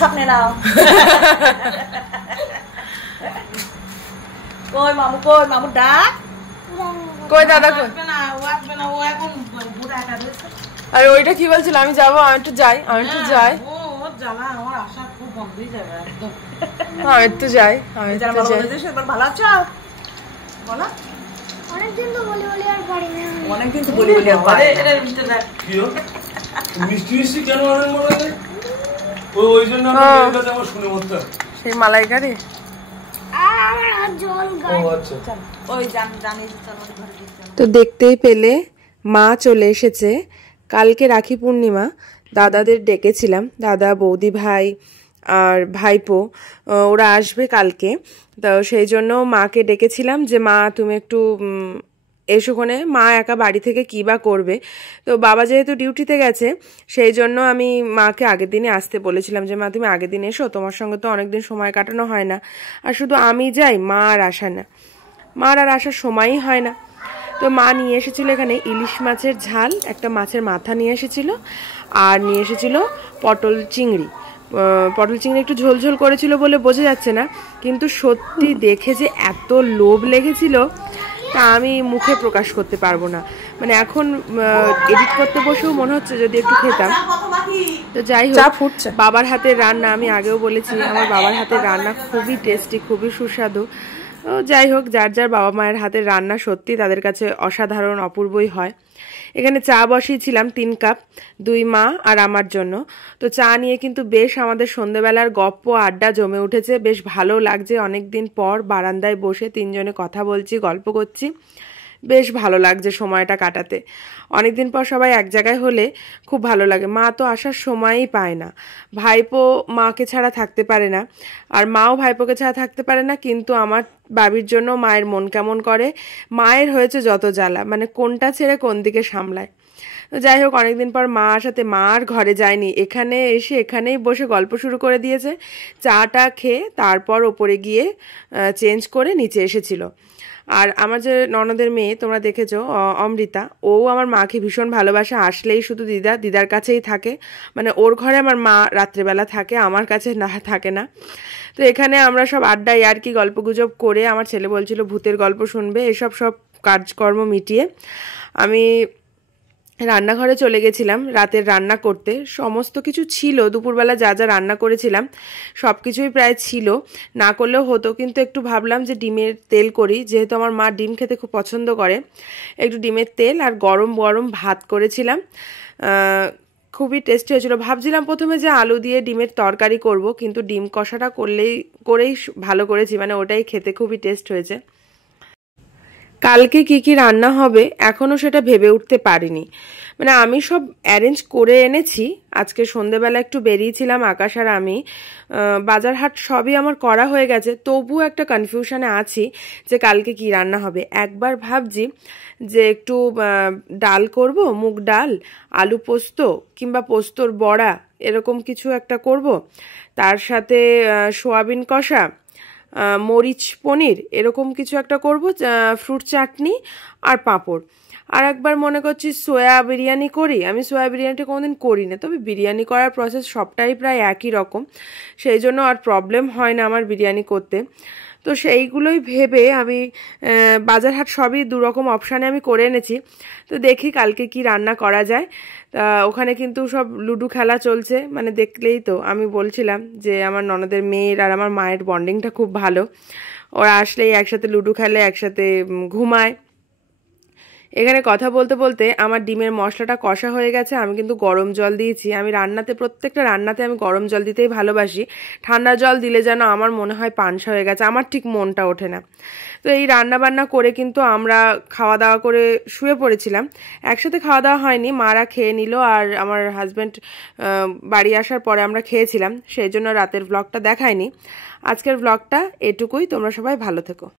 সামনে নাও কই মামু ডাক কই দাদা কই আর ওইটা কি বলছিল আমি যাবো আমি একটু যাই আমি একটু যাই ভালো আছো বলো অনেকদিন তো বলি আর পারি না অনেকদিন তো বলি আর পারি না মিষ্টি মিষ্টি কেন অনেক মনে হয় ওই জন্য আমার কাছে আমার শুনে মরতে সেই মালাইকারি তো দেখতেই পেলে মা চলে এসেছে কালকে রাখি পূর্ণিমা দাদাদের ডেকেছিলাম দাদা বৌদি ভাই আর ভাইপো ওরা আসবে কালকে তো সেই জন্য মাকে ডেকেছিলাম যে মা তুমি একটু এসোখানে মা একা বাড়ি থেকে কী বা করবে তো বাবা যেহেতু ডিউটিতে গেছে সেই জন্য আমি মাকে আগের দিনে আসতে বলেছিলাম যে মা তুমি আগের দিন এসো তোমার সঙ্গে তো অনেকদিন সময় কাটানো হয় না আর শুধু আমি যাই মা আর আসা না মার আর আসার সময়ই হয় না তো মা নিয়ে এসেছিলো এখানে ইলিশ মাছের ঝাল একটা মাছের মাথা নিয়ে এসেছিলো আর নিয়ে এসেছিলো পটল চিংড়ি একটু ঝোলঝোল করেছিল বলে বোঝা যাচ্ছে না কিন্তু সত্যি দেখে যে এত লোভ লেগেছিল তা আমি মুখে প্রকাশ করতে পারবো না মানে এখন এডিট করতে বসেও মনে হচ্ছে যদি একটু খেতাম তো যাই হোক বাবার হাতের রান্না আমি আগেও বলেছি আমার বাবার হাতের রান্না খুবই টেস্টি খুবই সুস্বাদু যাই হোক যার যার বাবা মায়ের হাতের রান্না সত্যি তাদের কাছে অসাধারণ অপূর্বই হয় এখানে চা বসিয়েছিলাম 3 কাপ 2 মা আর আমার জন্য তো চা নিয়ে কিন্তু বেশ আমাদের সন্ধ্যেবেলার গপ্প আড্ডা জমে উঠেছে বেশ ভালো লাগছে অনেকদিন পর বারান্দায় বসে 3 জনে কথা বলছি গল্প করছি বেশ ভালো লাগছে সময়টা কাটাতে অনেকদিন পর সবাই এক জায়গায় হলে খুব ভালো লাগে মা তো আসার সময়ই পায় না ভাইপো মাকে ছাড়া থাকতে পারে না আর মাও ভাইপোকে ছাড়া থাকতে পারে না কিন্তু আমার বাবির জন্য মায়ের মন কেমন করে মায়ের হয়েছে যত জ্বালা মানে কোনটা ছেড়ে কোন দিকে সামলায় যাই হোক অনেকদিন পর মা আসাতে মা আর ঘরে যায়নি এখানে এসে এখানেই বসে গল্প শুরু করে দিয়েছে চাটা খেয়ে তারপর ওপরে গিয়ে চেঞ্জ করে নিচে এসেছিল আর আমার যে ননদের মেয়ে তোমরা দেখেছো অমৃতা ও আমার মাকে ভীষণ ভালোবাসে আসলেই শুধু দিদার কাছেই থাকে মানে ওর ঘরে আমার মা রাত্রেবেলা থাকে আমার কাছে না থাকে না তো এখানে আমরা সব আড্ডায় আর কি গল্পগুজব করে আমার ছেলে বলছিল ভূতের গল্প শুনবে এসব সব কাজকর্ম মিটিয়ে আমি রান্নাঘরে চলে গেছিলাম রাতের রান্না করতে সমস্ত কিছু ছিল দুপুরবেলা যা যা রান্না করেছিলাম সব কিছুই প্রায় ছিল না করলেও হতো কিন্তু একটু ভাবলাম যে ডিমের তেল করি যেহেতু আমার মা ডিম খেতে খুব পছন্দ করে একটু ডিমের তেল আর গরম গরম ভাত করেছিলাম খুবই টেস্টি হয়েছিল ভাবছিলাম প্রথমে যে আলু দিয়ে ডিমের তরকারি করব কিন্তু ডিম কষাটা করেই ভালো করেছি মানে ওটাই খেতে খুবই টেস্ট হয়েছে কালকে কি কি রান্না হবে এখনো সেটা ভেবে উঠতে পারিনি মানে আমি সব অ্যারেঞ্জ করে এনেছি আজকে সন্ধ্যেবেলা একটু বেরিয়েছিলাম আকাশ আর আমি বাজার হাট সবই আমার করা হয়ে গেছে তবুও একটা কনফিউশনে আছি যে কালকে কি রান্না হবে একবার ভাবছি যে একটু ডাল করব মুগ ডাল আলু পোস্ত কিংবা পোস্তর বড়া এরকম কিছু একটা করব তার সাথে সোয়াবিন কষা মরিচ পনির এরকম কিছু একটা করব ফ্রুট চাটনি আর পাঁপড় আর একবার মনে করছি সোয়া বিরিয়ানি করি আমি সোয়া বিরিয়ানিটা কোনোদিন করি না তবে বিরিয়ানি করার প্রসেস সবটাই প্রায় একই রকম সেই জন্য আর প্রবলেম হয় না আমার বিরিয়ানি করতে তো সেইগুলোই ভেবে আমি বাজার হাট সবই দুরকম অপশানে আমি করে এনেছি তো দেখি কালকে কি রান্না করা যায় তা ওখানে কিন্তু সব লুডো খেলা চলছে মানে দেখলেই তো আমি বলছিলাম যে আমার ননদের মেয়ের আর আমার মায়ের বন্ডিংটা খুব ভালো ওরা আসলেই একসাথে লুডো খেলে একসাথে ঘুমায় এখানে কথা বলতে বলতে আমার ডিমের মশলাটা কষা হয়ে গেছে আমি কিন্তু গরম জল দিয়েছি আমি প্রত্যেকটা রান্নাতে আমি গরম জল দিতেই ভালোবাসি ঠান্ডা জল দিলে যেন আমার মনে হয় পানসা হয়ে গেছে আমার ঠিক মনটা ওঠে না তো এই রান্না বান্না করে কিন্তু আমরা খাওয়া দাওয়া করে শুয়ে পড়েছিলাম একসাথে খাওয়া দাওয়া হয়নি মারা খেয়ে নিল আর আমার হাজব্যান্ড বাড়ি আসার পরে আমরা খেয়েছিলাম সেই জন্য রাতের ব্লগটা দেখায়নি আজকের ব্লগটা এটুকুই তোমরা সবাই ভালো থেকো